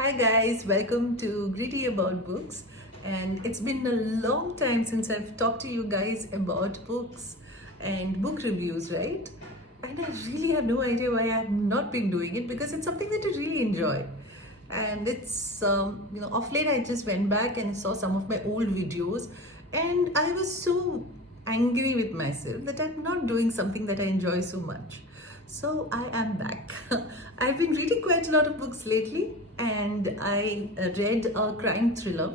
Hi guys, welcome to Greedy About Books. And it's been a long time since I've talked to you guys about books and book reviews, right? And I really have no idea why I've not been doing it because it's something that I really enjoy. And it's, off late I just went back and saw some of my old videos and I was so angry with myself that I'm not doing something that I enjoy so much. So I am back. I've been reading quite a lot of books lately and I read a crime thriller.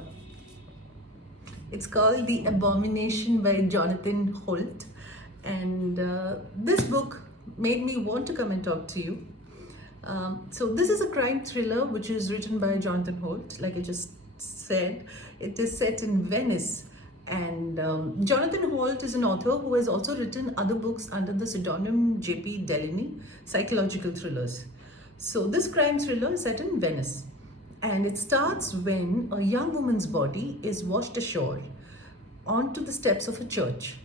It's called The Abomination by Jonathan Holt. And this book made me want to come and talk to you. So this is a crime thriller which is written by Jonathan Holt. Like I just said, it is set in Venice. And Jonathan Holt is an author who has also written other books under the pseudonym J.P. Delaney, psychological thrillers. So this crime thriller is set in Venice. And it starts when a young woman's body is washed ashore onto the steps of a church.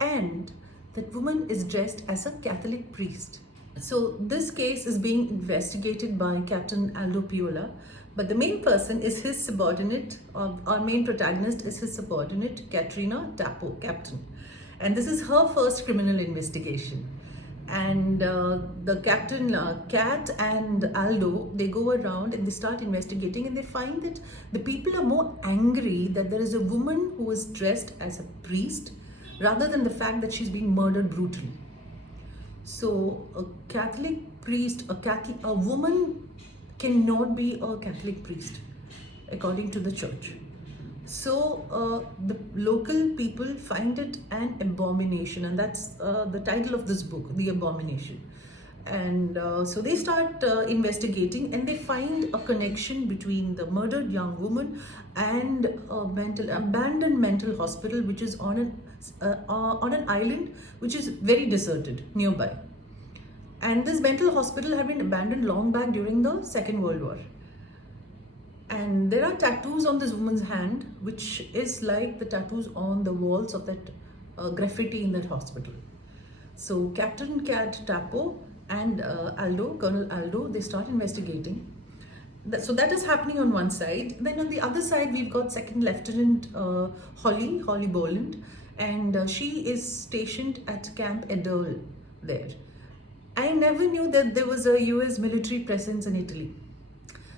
And that woman is dressed as a Catholic priest. So this case is being investigated by Captain Aldo Piola, but the main person is his subordinate, our main protagonist is his subordinate, Katrina Tappo, Captain. And this is her first criminal investigation. And the captain, Kat and Aldo, they go around and they start investigating and they find that the people are more angry that there is a woman who is dressed as a priest rather than the fact that she's being murdered brutally. So a Catholic priest, a woman cannot be a Catholic priest according to the church. So the local people find it an abomination, and that's the title of this book, The Abomination. And so they start investigating and they find a connection between the murdered young woman and a abandoned mental hospital which is on an island which is very deserted nearby. And this mental hospital had been abandoned long back during the Second World War. And there are tattoos on this woman's hand which is like the tattoos on the walls of that graffiti in that hospital. So Captain Cat Tappo and Colonel Aldo, they start investigating. So that is happening on one side. Then on the other side, we've got Second Lieutenant Holly Boland, and she is stationed at Camp Edel there. I never knew that there was a US military presence in Italy.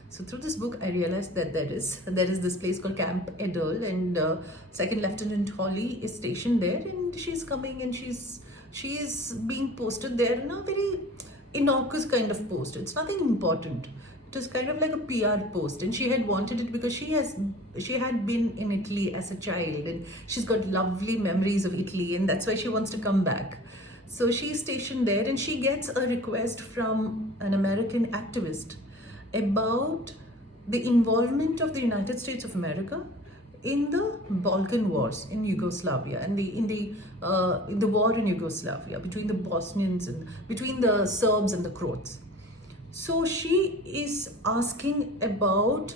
So through this book, I realized that there is this place called Camp Edel, and Second Lieutenant Holly is stationed there, and she's coming and she is being posted there in a very innocuous kind of post. It's nothing important. It was kind of like a PR post, and she had wanted it because she had been in Italy as a child, and she's got lovely memories of Italy, and that's why she wants to come back. So she's stationed there, and she gets a request from an American activist about the involvement of the United States of America in the Balkan Wars in Yugoslavia and in the war in Yugoslavia between the Bosnians and between the Serbs and the Croats. So she is asking about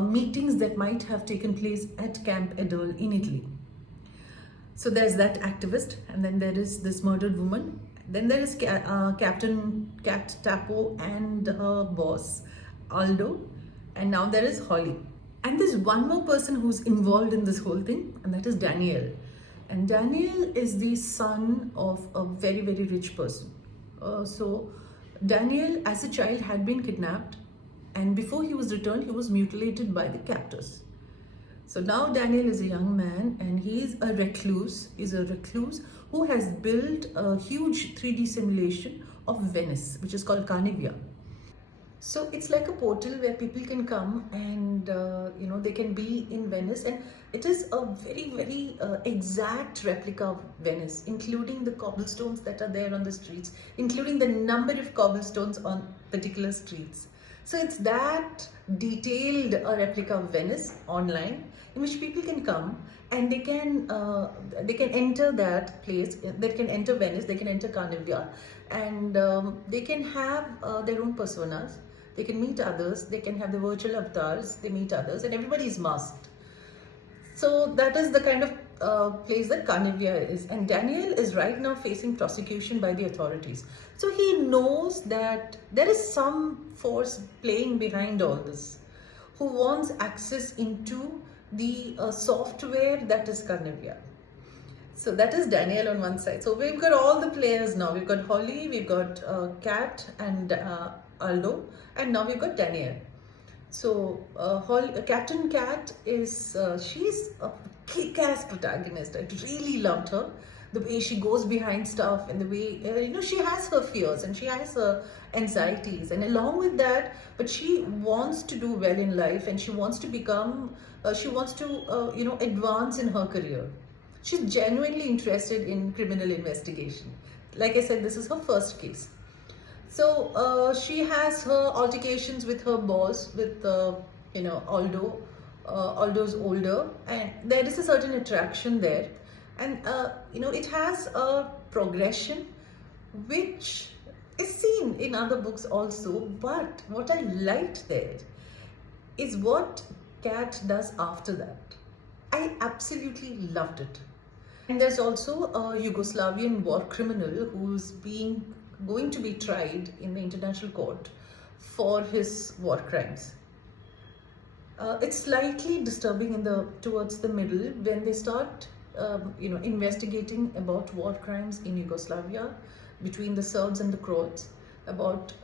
meetings that might have taken place at Camp Edel in Italy. So there's that activist, and then there is this murdered woman. Then there is Captain Cat Tappo and her boss, Aldo, and now there is Holly. And there's one more person who's involved in this whole thing, and that is Daniel. And Daniel is the son of a very, very rich person. So Daniel, as a child, had been kidnapped, and before he was returned, he was mutilated by the captors. So now Daniel is a young man, and he's a recluse. He's a recluse who has built a huge 3D simulation of Venice, which is called Carnivia. So it's like a portal where people can come and they can be in Venice, and it is a very, very exact replica of Venice, including the cobblestones that are there on the streets, including the number of cobblestones on particular streets. So it's that detailed a replica of Venice online, in which people can come and they can enter that place. They can enter Venice, they can enter Carnivia, and they can have their own personas. They can meet others, they can have the virtual avatars, they meet others, and everybody is masked. So that is the kind of place that Carnivia is. And Daniel is right now facing prosecution by the authorities. So he knows that there is some force playing behind all this. who wants access into the software that is Carnivia. So that is Daniel on one side. So we've got all the players now. We've got Holly, we've got Kat and Aldo, and now we've got Daniel. So Captain Cat is she's a kick-ass protagonist. I really loved her. The way she goes behind stuff and the way she has her fears and she has her anxieties, and along with that, but she wants to do well in life and she wants to become advance in her career. She's genuinely interested in criminal investigation. Like I said, this is her first case. So she has her altercations with her boss, with Aldo. Aldo's older, and there is a certain attraction there, and it has a progression which is seen in other books also. But what I liked there is what Kat does after that. I absolutely loved it. And there's also a Yugoslavian war criminal who's going to be tried in the international court for his war crimes. It's slightly disturbing towards the middle when they start investigating about war crimes in Yugoslavia between the Serbs and the Croats, about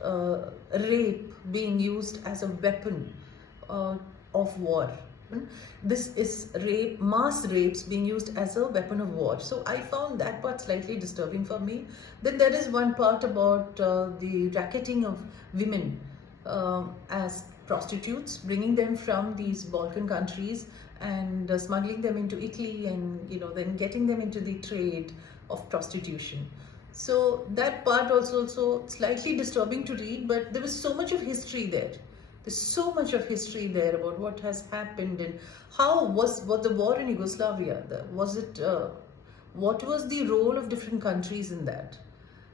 rape being used as a weapon of war. This is mass rapes being used as a weapon of war. So I found that part slightly disturbing for me. Then there is one part about the racketing of women as prostitutes, bringing them from these Balkan countries and smuggling them into Italy, and then getting them into the trade of prostitution. So that part also slightly disturbing to read, but there was so much of history there. There's so much of history there about what has happened and how was the war in Yugoslavia. What was the role of different countries in that?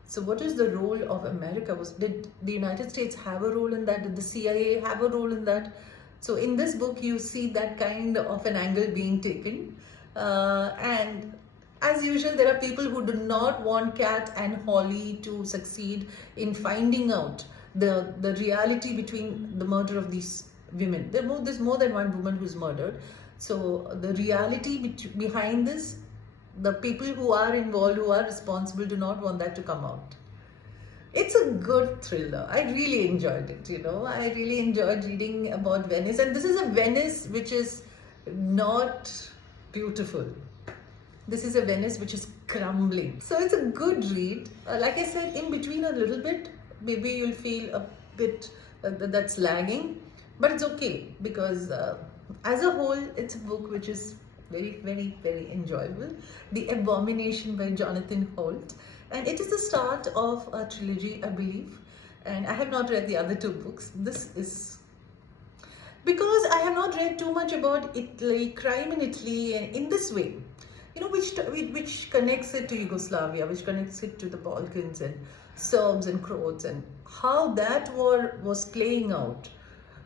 So what is the role of America? Did the United States have a role in that? Did the CIA have a role in that? So in this book, you see that kind of an angle being taken. And as usual, there are people who do not want Kat and Holly to succeed in finding out the reality between the murder of these women. There's more than one woman who's murdered. So the reality behind this, the people who are involved, who are responsible, do not want that to come out. It's a good thriller. I really enjoyed it, I really enjoyed reading about Venice. And this is a Venice which is not beautiful. This is a Venice which is crumbling. So it's a good read. Like I said, in between a little bit, maybe you'll feel a bit that's lagging, but it's okay, because as a whole, it's a book which is very, very, very enjoyable. The Abomination by Jonathan Holt, and it is the start of a trilogy, I believe, and I have not read the other two books. This is because I have not read too much about Italy, crime in Italy, and in this way, which connects it to Yugoslavia, which connects it to the Balkans and Serbs and Croats, and how that war was playing out.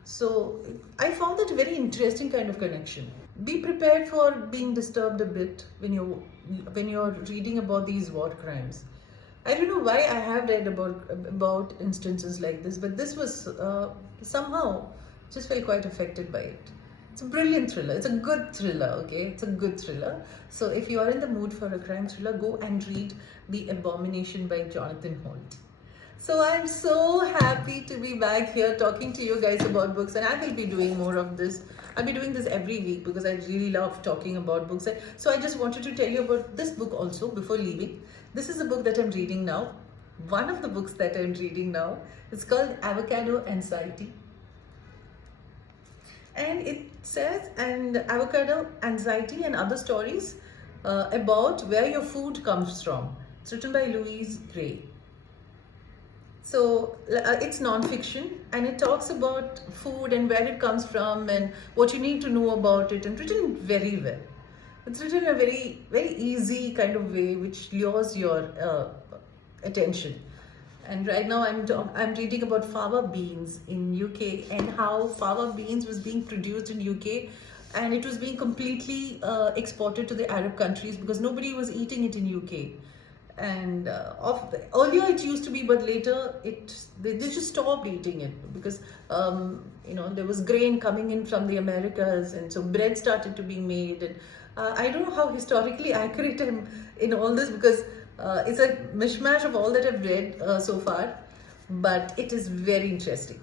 So I found that a very interesting kind of connection. Be prepared for being disturbed a bit when you're reading about these war crimes. I don't know why I have read about instances like this, but this was somehow just felt quite affected by it. It's a brilliant thriller. It's a good thriller, okay? It's a good thriller. So if you are in the mood for a crime thriller, go and read The Abomination by Jonathan Holt. So I'm so happy to be back here talking to you guys about books, and I will be doing more of this. I'll be doing this every week because I really love talking about books. So I just wanted to tell you about this book also before leaving. This is a book that I'm reading now. One of the books that I'm reading now. It's called Avocado Anxiety. And it says, and avocado anxiety and other stories about where your food comes from. It's written by Louise Gray. So it's non-fiction, and it talks about food and where it comes from and what you need to know about it, and written very well. It's written in a very, very easy kind of way which lures your attention. And right now I'm reading about fava beans in UK, and how fava beans was being produced in UK, and it was being completely exported to the Arab countries because nobody was eating it in UK. And earlier it used to be, but later they just stopped eating it because there was grain coming in from the Americas, and so bread started to be made. And I don't know how historically accurate I'm in all this, because it's a mishmash of all that I've read so far, but it is very interesting.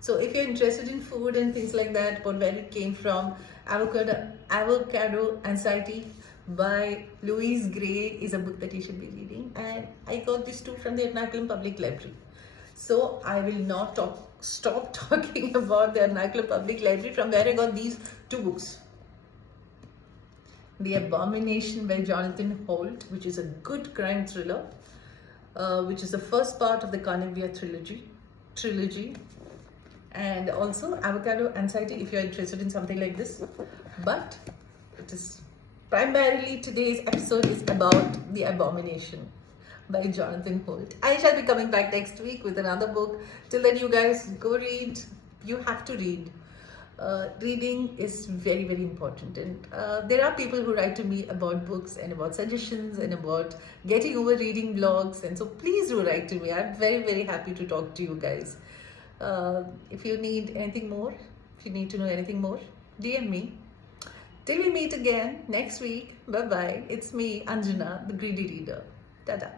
So if you're interested in food and things like that, about where it came from, Avocado Anxiety by Louise Gray is a book that you should be reading. And I got these two from the Ernakulam Public Library. So I will not stop talking about the Ernakulam Public Library, from where I got these two books. The Abomination by Jonathan Holt, which is a good crime thriller, which is the first part of the Carnivia trilogy. And also Avocado Anxiety if you're interested in something like this. But it is primarily, today's episode is about The Abomination by Jonathan Holt. I shall be coming back next week with another book. Till then, you guys go read. You have to read. Reading is very, very important. And there are people who write to me about books and about suggestions and about getting over reading blogs. And so please do write to me. I'm very, very happy to talk to you guys. If you need anything more, if you need to know anything more, DM me. Till we meet again next week. Bye-bye. It's me, Anjana, the Greedy Reader. Ta-ta.